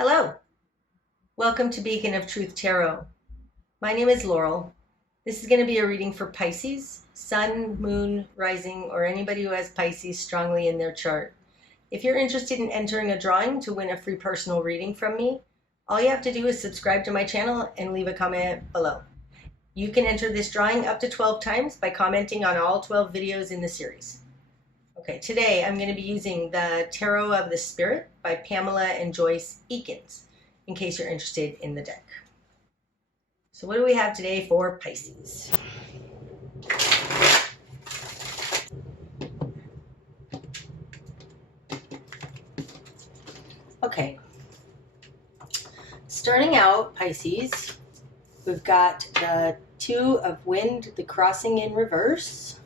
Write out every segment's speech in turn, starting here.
Hello, welcome to Beacon of Truth Tarot. My name is Laurel. This is going to be a reading for Pisces, Sun, Moon, Rising, or anybody who has Pisces strongly in their chart. If you're interested in entering a drawing to win a free personal reading from me, all you have to do is subscribe to my channel and leave a comment below. You can enter this drawing up to 12 times by commenting on all 12 videos in the series. Okay, today I'm going to be using the Tarot of the Spirit by Pamela and Joyce Eakins, in case you're interested in the deck. So what do we have today for Pisces? Okay, starting out, Pisces, we've got the Two of Wind, the Crossing in reverse,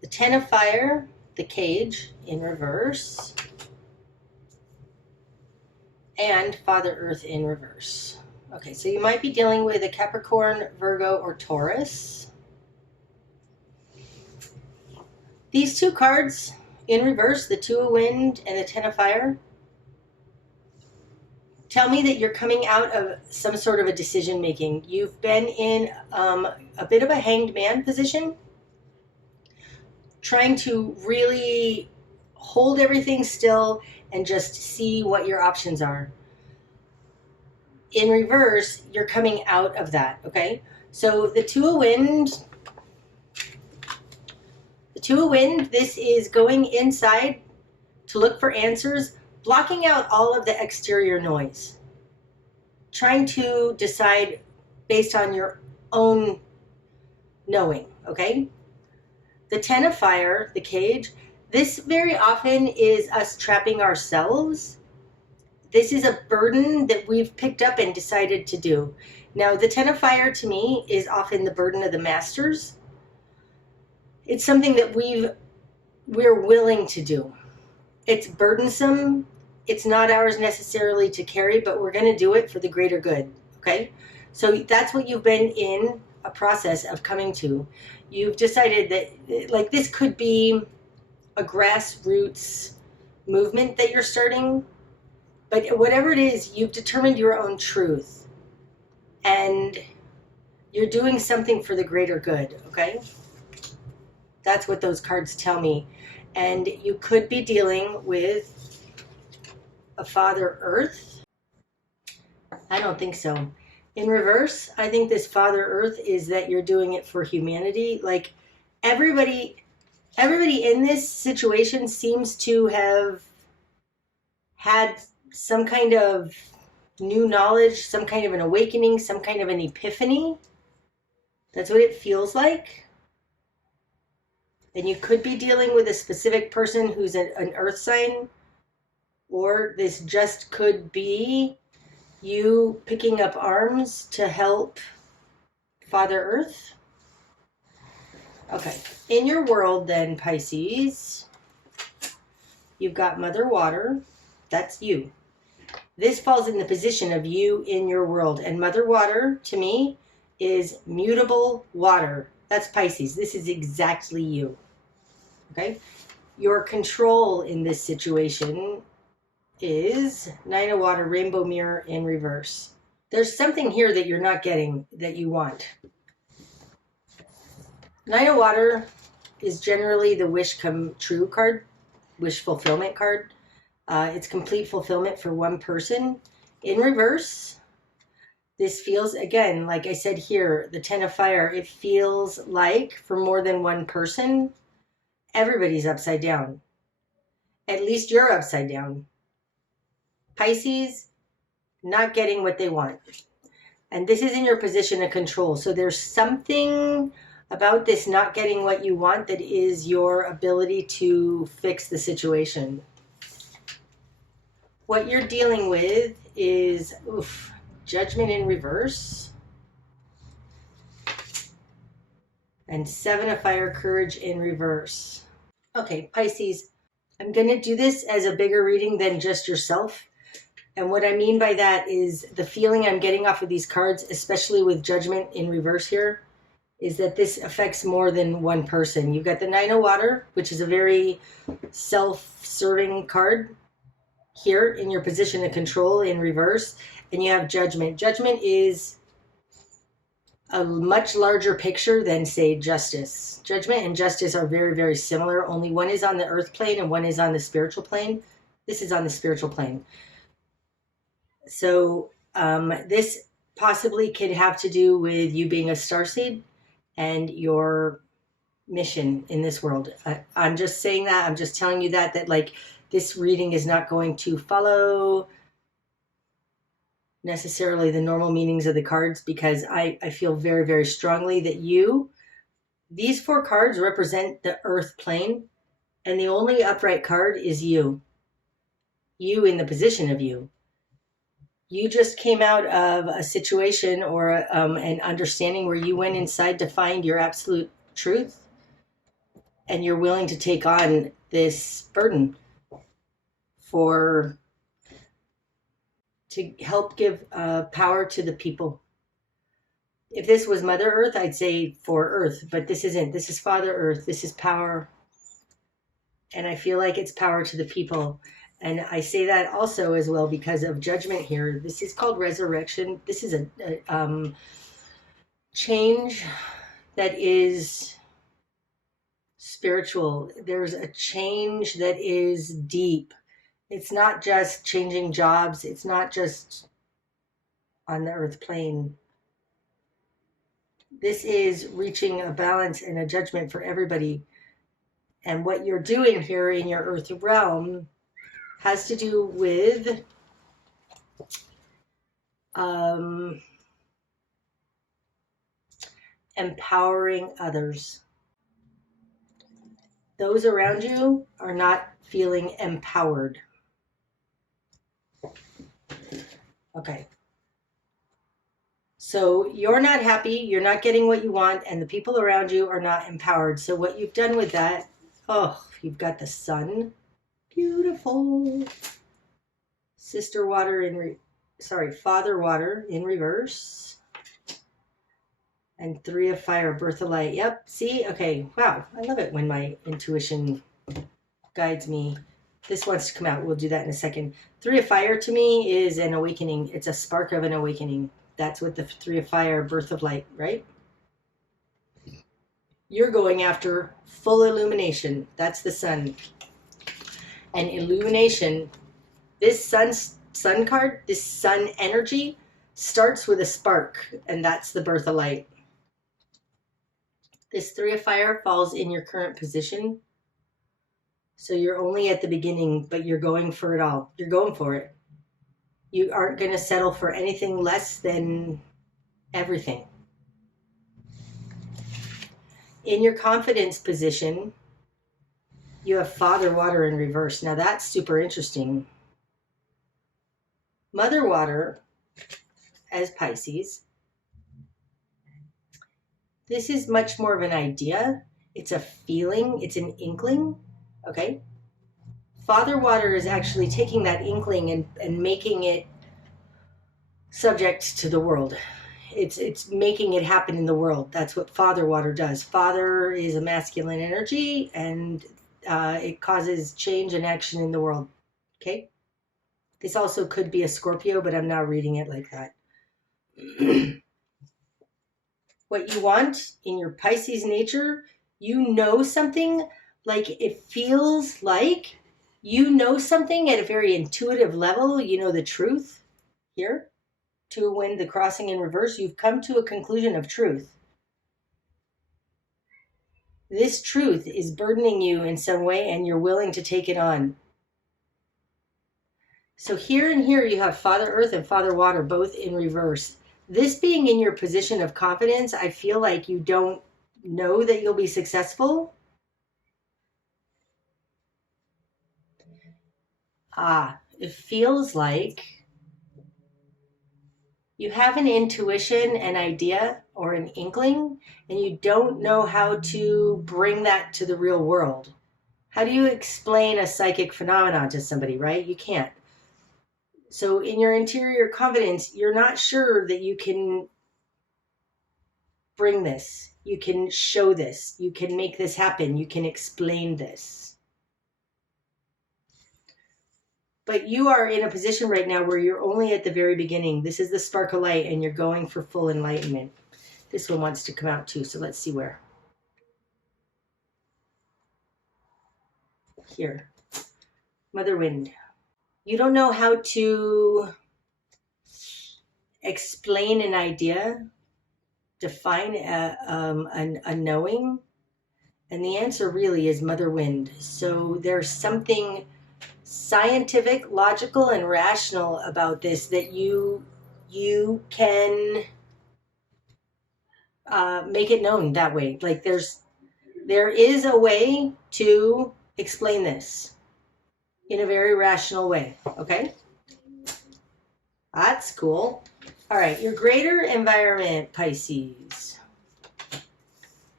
the Ten of Fire, the Cage in reverse, and Father Earth in reverse. Okay, so you might be dealing with a Capricorn, Virgo, or Taurus. These two cards in reverse, the Two of Wind and the Ten of Fire, tell me that you're coming out of some sort of a decision making. You've been in a bit of a hanged man position, trying to really hold everything still and just see what your options are. In reverse, you're coming out of that, okay? So the Two of Wind, this is going inside to look for answers, blocking out all of the exterior noise, trying to decide based on your own knowing, okay? The Ten of Fire, the Cage, this very often is us trapping ourselves. This is a burden that we've picked up and decided to do. Now, the Ten of Fire to me is often the burden of the masters. It's something that we're willing to do. It's burdensome. It's not ours necessarily to carry, but we're going to do it for the greater good, okay? So that's what you've been in a process of coming to. You've decided that, like, this could be a grassroots movement that you're starting, but whatever it is, you've determined your own truth and you're doing something for the greater good, okay? That's what those cards tell me. And you could be dealing with a Father Earth. I don't think so. In reverse, I think this Father Earth is that you're doing it for humanity. Like, everybody in this situation seems to have had some kind of new knowledge, some kind of an awakening, some kind of an epiphany. That's what it feels like. And you could be dealing with a specific person who's an earth sign, or this just could be you picking up arms to help Father Earth. Okay, in your world then, Pisces, you've got Mother Water. That's you. This falls in the position of you in your world. And Mother Water, to me, is mutable water. That's Pisces. This is exactly you. Okay? Your control in this situation is Nine of Water, Rainbow Mirror in reverse. There's something here that you're not getting that you want. Nine of Water is generally the wish come true card, wish fulfillment card. It's complete fulfillment for one person. In reverse, this feels, again, like I said here, the Ten of Fire, it feels like for more than one person, everybody's upside down. At least you're upside down. Pisces, not getting what they want. And this is in your position of control. So there's something about this not getting what you want that is your ability to fix the situation. What you're dealing with is Judgment in reverse and Seven of Fire, Courage in reverse. Okay, Pisces, I'm going to do this as a bigger reading than just yourself. And what I mean by that is the feeling I'm getting off of these cards, especially with Judgment in reverse here, is that this affects more than one person. You've got the Nine of Water, which is a very self-serving card. here in your position of control in reverse, and you have Judgment. Judgment is a much larger picture than, say, Justice. Judgment and Justice are very, very similar. Only one is on the earth plane and one is on the spiritual plane. This is on the spiritual plane. So this possibly could have to do with you being a starseed and your mission in this world. I'm just saying that. I'm just telling you that like this reading is not going to follow necessarily the normal meanings of the cards, because I feel very, very strongly that these 4 cards represent the earth plane, and the only upright card is you in the position of you. You just came out of a situation or an understanding where you went inside to find your absolute truth, and you're willing to take on this burden to help give power to the people. If this was Mother Earth, I'd say for Earth, but this isn't. This is Father Earth. This is power. And I feel like it's power to the people. And I say that also as well because of Judgment here. This is called resurrection. This is a change that is spiritual. There's a change that is deep. It's not just changing jobs. It's not just on the earth plane. This is reaching a balance and a judgment for everybody. And what you're doing here in your earth realm has to do with empowering others. Those around you are not feeling empowered. Okay. So you're not happy, you're not getting what you want, and the people around you are not empowered. So what you've done with that, you've got the Sun. Beautiful. Father Water in reverse. And 3 of Fire, Birth of Light. Yep, see? Okay, wow. I love it when my intuition guides me. This wants to come out. We'll do that in a second. 3 of Fire to me is an awakening. It's a spark of an awakening. That's what the 3 of Fire, Birth of Light, right? You're going after full illumination. That's the Sun. And illumination, this sun card, this sun energy starts with a spark, and that's the Birth of Light. This 3 of Fire falls in your current position. So you're only at the beginning, but you're going for it all. You're going for it. You aren't going to settle for anything less than everything. In your confidence position, you have Father Water in reverse. Now that's super interesting. Mother Water as Pisces. This is much more of an idea. It's a feeling. It's an inkling. Okay. Father Water is actually taking that inkling and making it subject to the world. It's making it happen in the world. That's what Father Water does. Father is a masculine energy, and it causes change and action in the world. Okay? This also could be a Scorpio, but I'm not reading it like that. What you want in your Pisces nature, you know something, like it feels like you know something at a very intuitive level. You know the truth here. To win the crossing in reverse, you've come to a conclusion of truth. This truth is burdening you in some way, and you're willing to take it on. So here and here you have Father Earth and Father Water both in reverse. This being in your position of confidence, I feel like you don't know that you'll be successful. It feels like you have an intuition, an idea, or an inkling, and you don't know how to bring that to the real world. How do you explain a psychic phenomenon to somebody, right? You can't. So in your interior confidence, you're not sure that you can bring this. You can show this. You can make this happen. You can explain this. But you are in a position right now where you're only at the very beginning. This is the spark of light, and you're going for full enlightenment. This one wants to come out too, so let's see where. Here. Mother Wind. You don't know how to explain an idea, define a knowing, and the answer really is Mother Wind. So there's something scientific, logical, and rational about this that you can make it known that way. Like there is a way to explain this in a very rational way. Okay, that's cool. All right, your greater environment, Pisces.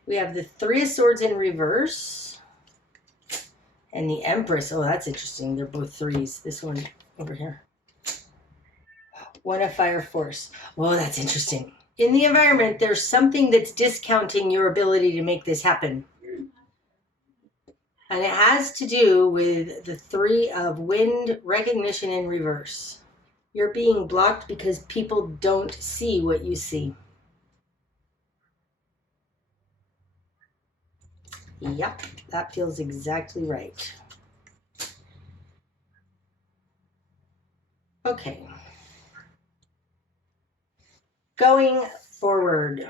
We have the Three of Swords in reverse and the Empress. Oh, that's interesting. They're both threes. This one over here. One of Fire Force. Oh, that's interesting. In the environment, there's something that's discounting your ability to make this happen. And it has to do with the Three of Wind, recognition in reverse. You're being blocked because people don't see what you see. Yep, that feels exactly right. Okay. Going forward.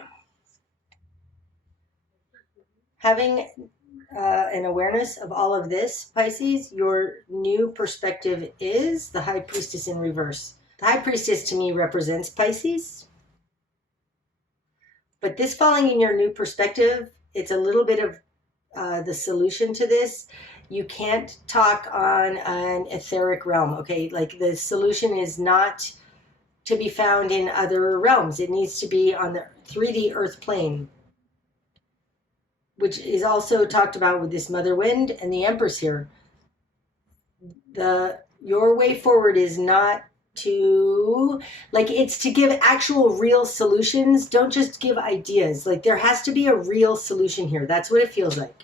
Having an awareness of all of this, Pisces, your new perspective is the High Priestess in reverse. The High Priestess to me represents Pisces. But this falling in your new perspective, it's a little bit of the solution to this. You can't talk on an etheric realm, okay? Like the solution is not to be found in other realms. It needs to be on the 3D earth plane, which is also talked about with this Mother Wind and the Empress here. Your way forward is not to, like, it's to give actual real solutions. Don't just give ideas. Like, there has to be a real solution here. That's what it feels like.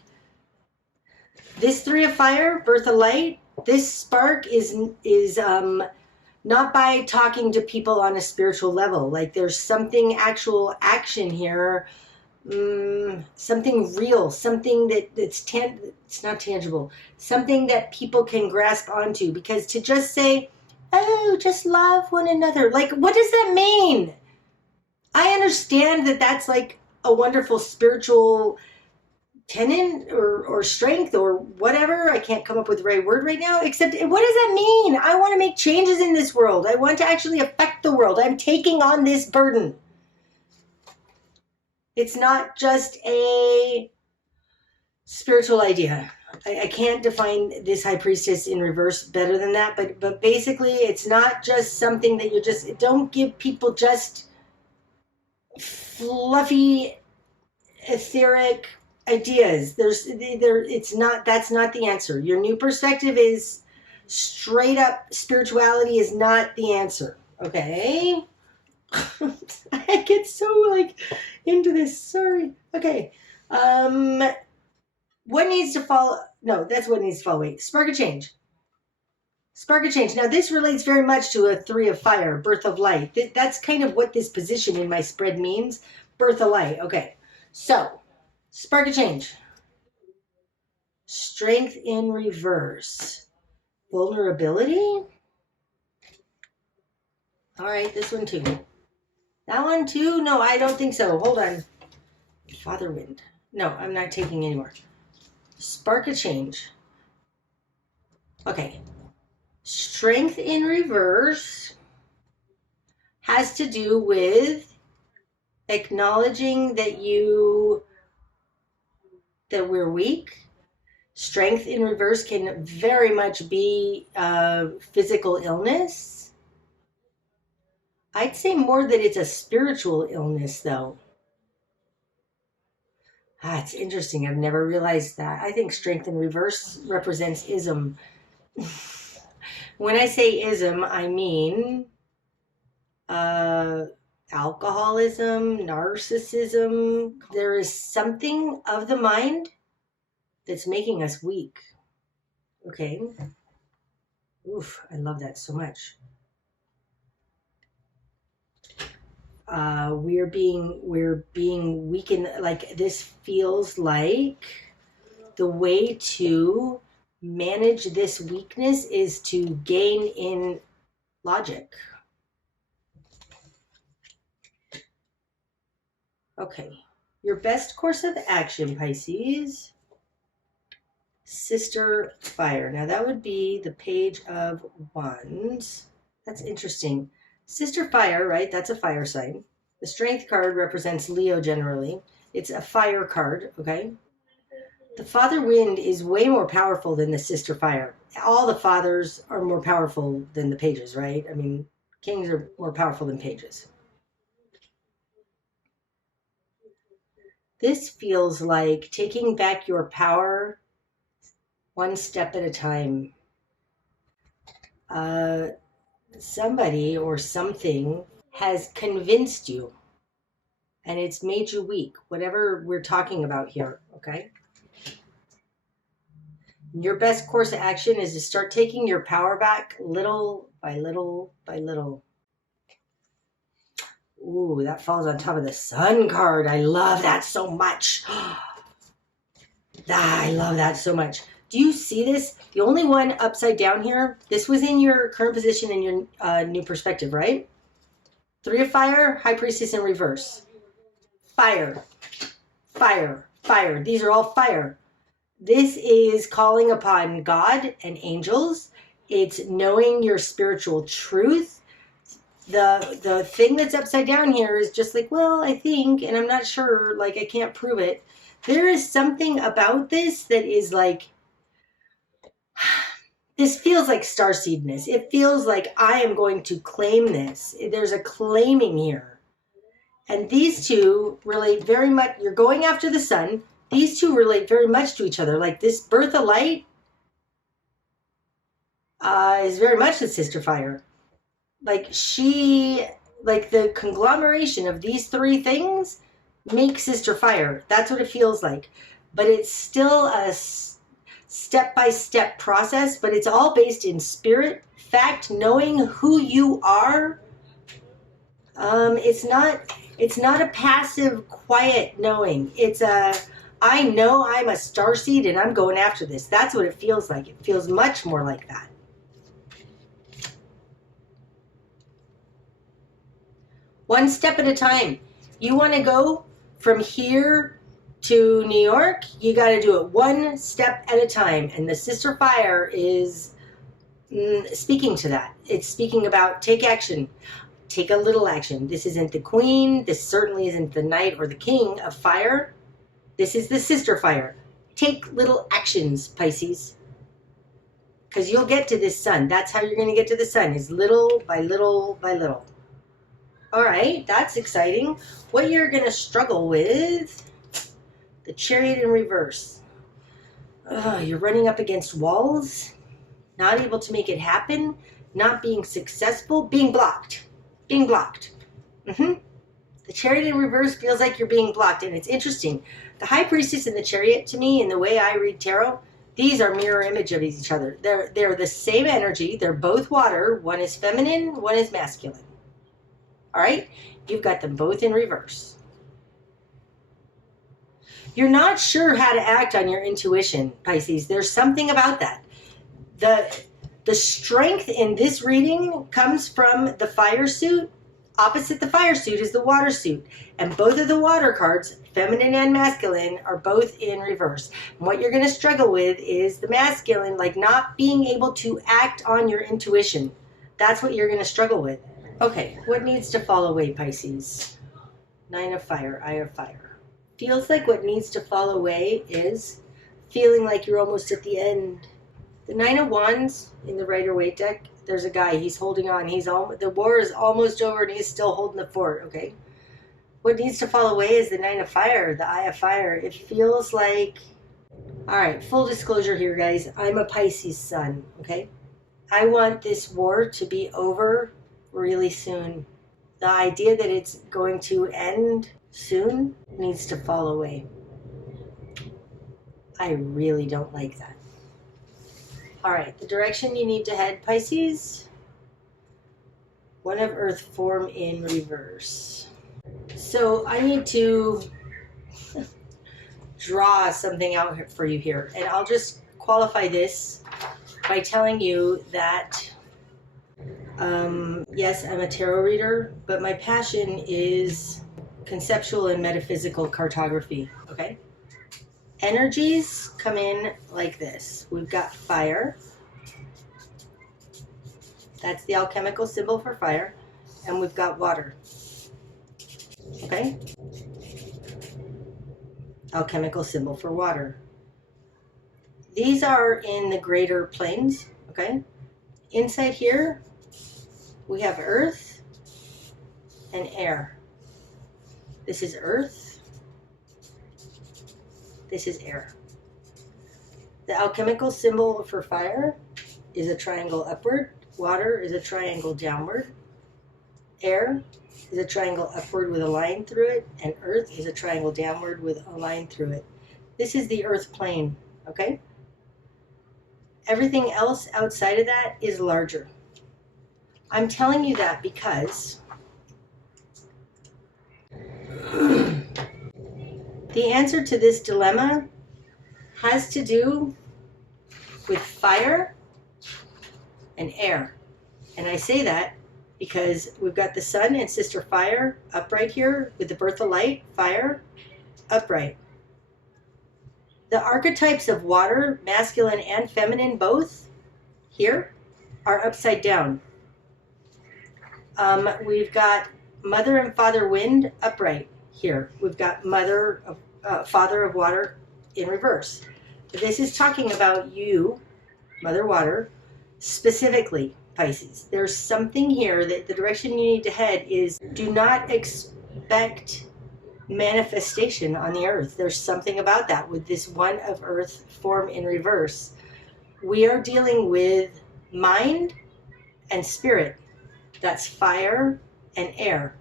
This Three of Fire, Birth of Light, this spark is not by talking to people on a spiritual level. Like, there's something actual action here. Something real, something it's not tangible, something that people can grasp onto. Because to just say, oh, just love one another, like, what does that mean? I understand that that's like a wonderful spiritual tenet or strength or whatever. I can't come up with the right word right now, except what does that mean? I want to make changes in this world. I want to actually affect the world. I'm taking on this burden. It's not just a spiritual idea. I can't define this High Priestess in reverse better than that, but basically it's not just something that you just, don't give people just fluffy, etheric ideas. That's not the answer. Your new perspective is straight up spirituality is not the answer. Okay? I get so like into this. Sorry. Okay. What needs to fall? No, that's what needs to fall away. Spark of change. Spark of change. Now this relates very much to a Three of Fire, Birth of Light. That's kind of what this position in my spread means. Birth of Light. Okay. So, spark of change. Strength in reverse. Vulnerability. All right, this one too. That one too? No, I don't think so. Hold on. Father Wind. No, I'm not taking anymore. Spark of change. Okay. Strength in reverse has to do with acknowledging that we're weak. Strength in reverse can very much be physical illness. I'd say more that it's a spiritual illness, though. It's interesting. I've never realized that. I think strength in reverse represents ism. When I say ism, I mean alcoholism, narcissism. There is something of the mind that's making us weak. Okay. Oof, I love that so much. We're being weakened. Like, this feels like the way to manage this weakness is to gain in logic. Okay. Your best course of action, Pisces. Sister Fire. Now that would be the Page of Wands. That's interesting. Sister Fire, right? That's a fire sign. The Strength card represents Leo generally. It's a fire card, okay? The Father Wind is way more powerful than the Sister Fire. All the fathers are more powerful than the pages, right? I mean, kings are more powerful than pages. This feels like taking back your power one step at a time. Somebody or something has convinced you and it's made you weak, whatever we're talking about here, okay? Your best course of action is to start taking your power back little by little by little. Ooh, that falls on top of the Sun card. I love that so much. I love that so much. Do you see this? The only one upside down here, this was in your current position in your new perspective, right? Three of Fire, High Priestess in reverse. Fire, fire, fire. These are all fire. This is calling upon God and angels. It's knowing your spiritual truth. The thing that's upside down here is just like, well, I think, and I'm not sure, like, I can't prove it. There is something about this that is like, this feels like starseedness. It feels like I am going to claim this. There's a claiming here. And these two relate very much, you're going after the Sun. These two relate very much to each other. Like, this Birth of Light is very much the Sister Fire. Like, the conglomeration of these three things makes Sister Fire. That's what it feels like. But it's still a step-by-step process, but it's all based in spirit, fact, knowing who you are. It's not a passive, quiet knowing. It's I know I'm a starseed and I'm going after this. That's what it feels like. It feels much more like that. One step at a time. You want to go from here to New York, you got to do it one step at a time. And the Sister Fire is speaking to that. It's speaking about take action. Take a little action. This isn't the Queen. This certainly isn't the Knight or the King of Fire. This is the Sister Fire. Take little actions, Pisces. Because you'll get to this Sun. That's how you're going to get to the Sun, is little by little by little. All right, that's exciting. What you're going to struggle with, the Chariot in reverse. You're running up against walls, not able to make it happen, not being successful, being blocked. Being blocked. The Chariot in reverse feels like you're being blocked, and it's interesting. The High Priestess and the Chariot, to me, in the way I read tarot, these are mirror image of each other. They're the same energy. They're both water. One is feminine, one is masculine. All right? You've got them both in reverse. You're not sure how to act on your intuition, Pisces. There's something about that. The strength in this reading comes from the fire suit. Opposite the fire suit is the water suit. And both of the water cards, feminine and masculine, are both in reverse. And what you're going to struggle with is the masculine, like not being able to act on your intuition. That's what you're going to struggle with. Okay, what needs to fall away, Pisces? Nine of Fire, Eye of Fire. Feels like what needs to fall away is feeling like you're almost at the end. The Nine of Wands in the Rider-Waite deck, there's a guy, he's holding on. The war is almost over and he's still holding the fort, okay? What needs to fall away is the Nine of Fire, the Eye of Fire. It feels like, all right, full disclosure here, guys. I'm a Pisces sun, okay? I want this war to be over really soon. The idea that it's going to end soon needs to fall away. I really don't like that. All right, the direction you need to head, Pisces. One of Earth form in reverse. So I need to draw something out for you here. And I'll just qualify this by telling you that, yes, I'm a tarot reader, but my passion is conceptual and metaphysical cartography, okay? Energies come in like this. We've got fire. That's the alchemical symbol for fire. And we've got water. Okay? Alchemical symbol for water. These are in the greater planes, okay? Inside here, we have earth and air. This is earth. This is air. The alchemical symbol for fire is a triangle upward. Water is a triangle downward. Air is a triangle upward with a line through it. And earth is a triangle downward with a line through it. This is the earth plane, okay? Everything else outside of that is larger. I'm telling you that because the answer to this dilemma has to do with fire and air. And I say that because we've got the sun and sister fire upright here with the birth of light, fire, upright. The archetypes of water, masculine and feminine both, here, are upside down. We've got mother and father wind upright here. We've got father of water in reverse. This is talking about you, mother water, specifically, Pisces. There's something here that the direction you need to head is do not expect manifestation on the earth. There's something about that with this one of earth form in reverse. We are dealing with mind and spirit. That's fire and air.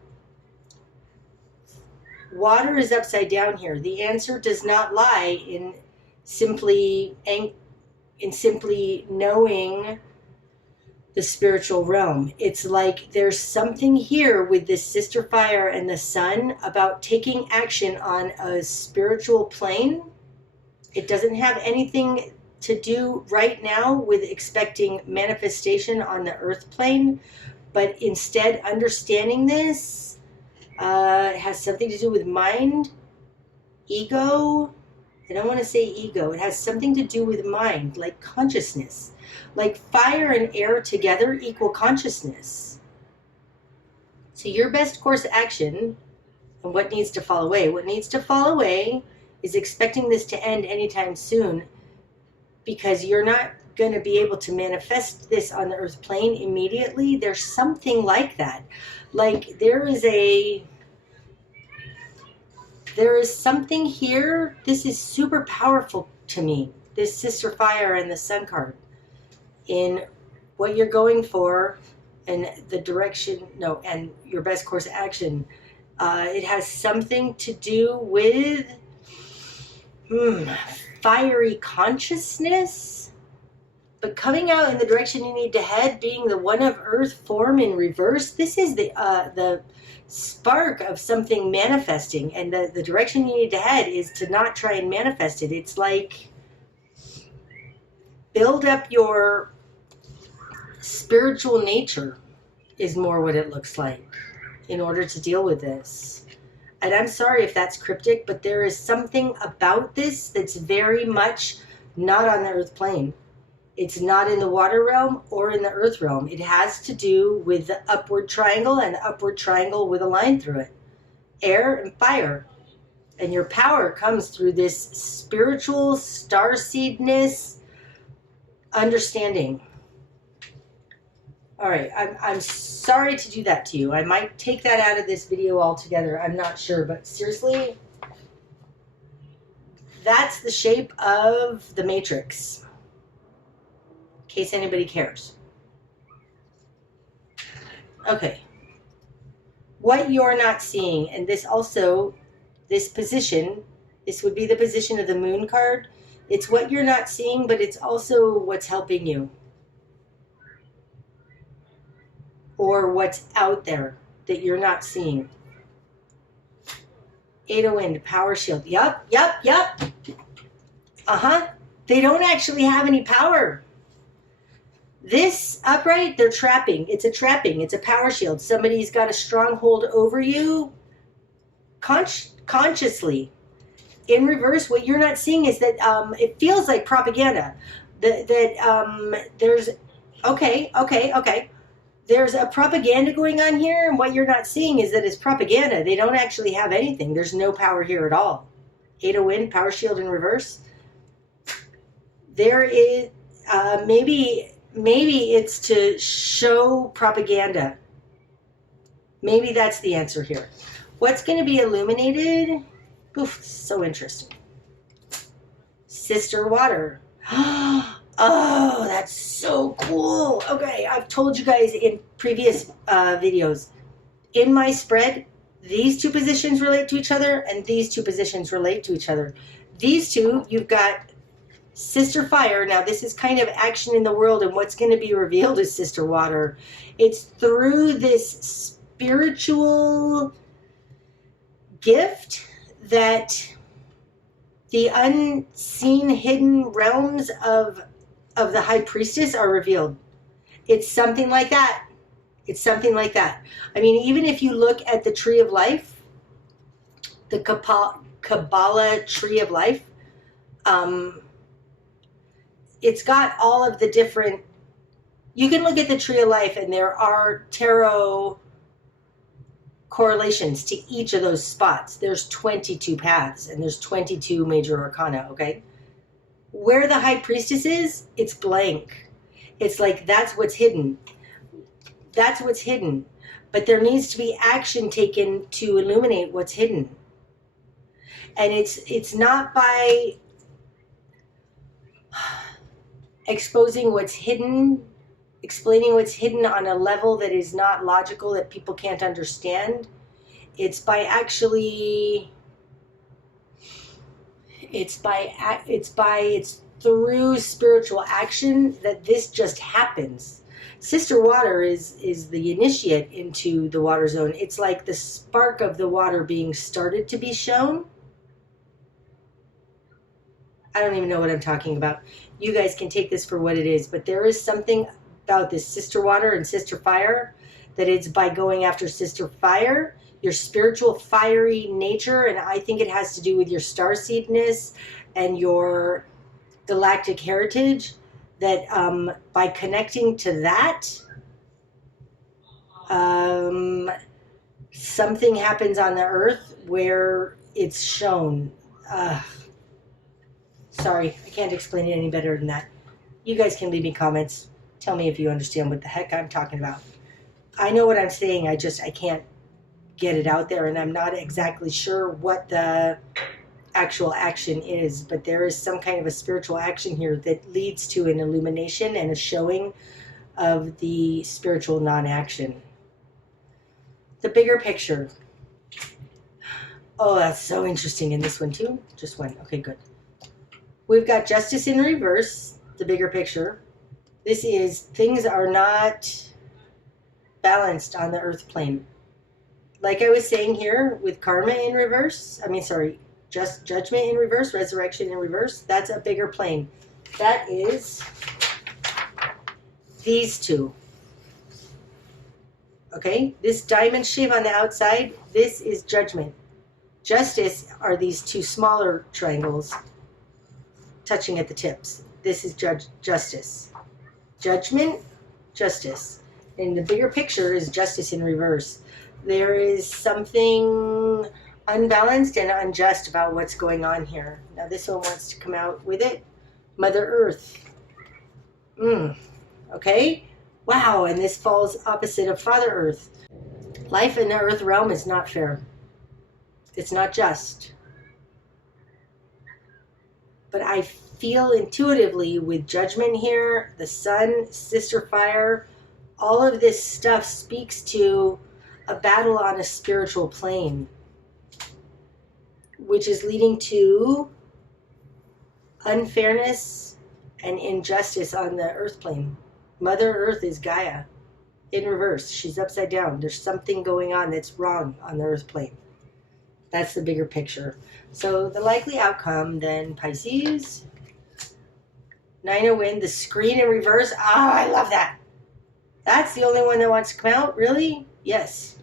Water is upside down here. The answer does not lie in simply knowing the spiritual realm. It's like there's something here with this sister fire and the sun about taking action on a spiritual plane. It doesn't have anything to do right now with expecting manifestation on the earth plane, but instead understanding this has something to do with mind, ego. I don't want to say ego. It has something to do with mind, like consciousness. Like fire and air together equal consciousness. So your best course of action and what needs to fall away. What needs to fall away is expecting this to end anytime soon, because you're not going to be able to manifest this on the earth plane immediately. There's something like that. Like there is something here. This is super powerful to me. This sister fire and the sun card in what you're going for and the direction, and your best course of action. It has something to do with fiery consciousness, but coming out in the direction you need to head, being the one of earth form in reverse. This is the spark of something manifesting, and the direction you need to head is to not try and manifest it. It's like build up your spiritual nature is more what it looks like in order to deal with this. And I'm sorry if that's cryptic, but there is something about this that's very much not on the earth plane. It's not in the water realm or in the earth realm. It has to do with the upward triangle and the upward triangle with a line through it. Air and fire. And your power comes through this spiritual starseedness understanding. All right, I'm sorry to do that to you. I might take that out of this video altogether. I'm not sure, but seriously, that's the shape of the matrix. In case anybody cares. Okay. What you're not seeing, and this also, this position, this would be the position of the moon card. It's what you're not seeing, but it's also what's helping you. Or what's out there that you're not seeing. Eight of Wind, Power Shield. Yup. They don't actually have any power. This upright, they're trapping. It's a trapping. It's a power shield. Somebody's got a stronghold over you consciously. In reverse, what you're not seeing is that it feels like propaganda. There's There's a propaganda going on here, and what you're not seeing is that it's propaganda. They don't actually have anything. There's no power here at all. Eight of Wind, Power Shield in reverse. There is maybe it's to show propaganda. Maybe that's the answer here. What's going to be illuminated? Oof, so interesting. Sister Water. Oh, that's so cool. Okay, I've told you guys in previous videos, in my spread, these two positions relate to each other, and these two positions relate to each other. These two, you've got Sister Fire. Now, this is kind of action in the world, and what's going to be revealed is Sister Water. It's through this spiritual gift that the unseen, hidden realms of the High Priestess are revealed. It's something like that. It's something like that. I mean, even if you look at the Tree of Life, the Kabbalah Tree of Life, it's got all of the different... You can look at the Tree of Life, and there are tarot correlations to each of those spots. There's 22 paths, and there's 22 major arcana, okay? Where the High Priestess is, it's blank. It's like, that's what's hidden. That's what's hidden. But there needs to be action taken to illuminate what's hidden. And it's not by exposing what's hidden, explaining what's hidden on a level that is not logical, that people can't understand. It's by actually... It's through spiritual action that this just happens. Sister Water is the initiate into the water zone. It's like the spark of the water being started to be shown. I don't even know what I'm talking about. You guys can take this for what it is, but there is something about this Sister Water and Sister Fire that it's by going after Sister Fire, your spiritual fiery nature, and I think it has to do with your starseedness and your galactic heritage, that by connecting to that, something happens on the earth where it's shown. Sorry, I can't explain it any better than that. You guys can leave me comments. Tell me if you understand what the heck I'm talking about. I know what I'm saying, I can't get it out there, and I'm not exactly sure what the actual action is, but there is some kind of a spiritual action here that leads to an illumination and a showing of the spiritual non-action. The bigger picture. Oh, that's so interesting in this one too. Just one. Okay, good. We've got Justice in reverse, the bigger picture. This is things are not balanced on the earth plane. Like I was saying here with karma in reverse, just judgment in reverse, resurrection in reverse, that's a bigger plane. That is these two. Okay, this diamond shape on the outside, this is judgment. Justice are these two smaller triangles touching at the tips. This is justice. Judgment, justice. And the bigger picture is justice in reverse. There is something unbalanced and unjust about what's going on here. Now this one wants to come out with it. Mother Earth. Okay. Wow, and this falls opposite of Father Earth. Life in the earth realm is not fair. It's not just. But I feel intuitively with judgment here, the sun, Sister Fire, all of this stuff speaks to a battle on a spiritual plane, which is leading to unfairness and injustice on the earth plane. Mother Earth is Gaia in reverse. She's upside down. There's something going on that's wrong on the earth plane. That's the bigger picture. So the likely outcome then, Pisces, 9 of Wind, the screen in reverse. Ah, I love that. That's the only one that wants to come out? Really? Yes.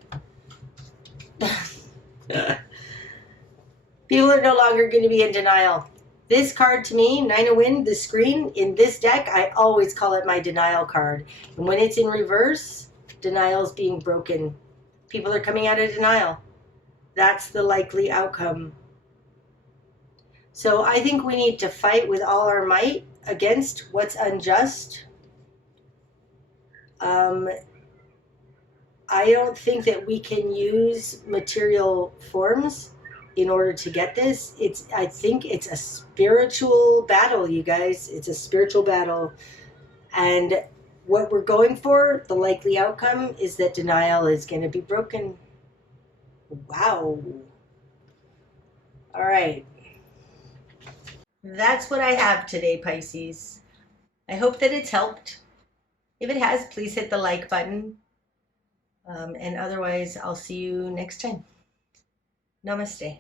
People are no longer going to be in denial. This card to me, 9 of Wind, the screen in this deck, I always call it my denial card. And when it's in reverse, denial's being broken. People are coming out of denial. That's the likely outcome. So I think we need to fight with all our might against what's unjust. I don't think that we can use material forms in order to get this. I think it's a spiritual battle, you guys. It's a spiritual battle. And what we're going for, the likely outcome, is that denial is going to be broken. Wow. All right. That's what I have today, Pisces. I hope that it's helped. If it has, please hit the like button. And otherwise, I'll see you next time. Namaste.